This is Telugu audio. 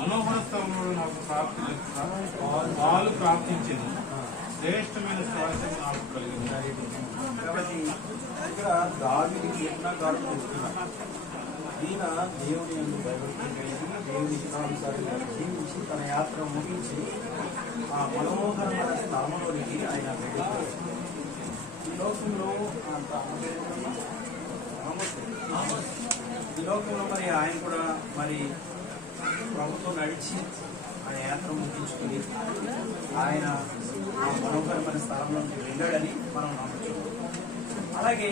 మనోహర స్థలంలో నాకు పాలు ప్రాప్తించింది, శ్రేష్టమైన స్వాస్థ్యం నాకు కలిగింది. కాబట్టి ఇక్కడ దావీదుకి ఎట్లా గాడు చూస్తున్నారు. ఈయన దేవుని యందు భయభక్తులు కలిగి దేవుని ఇష్టానుసారంగా జీవించి తన యాత్ర ముగించి ఆ మనోహరమైన స్థలంలోనికి ఆయన వెళ్ళిపోయారు. ఈ లోకంలో ఈ లోకంలో మరి ఆయన కూడా మరి ప్రభుత్వం నడిచి ఆయన యాత్ర ముగించుకుని ఆయన ఆ మనోహరమైన స్థలంలోకి వెళ్ళాడని మనం నమ్మచ్చు. అలాగే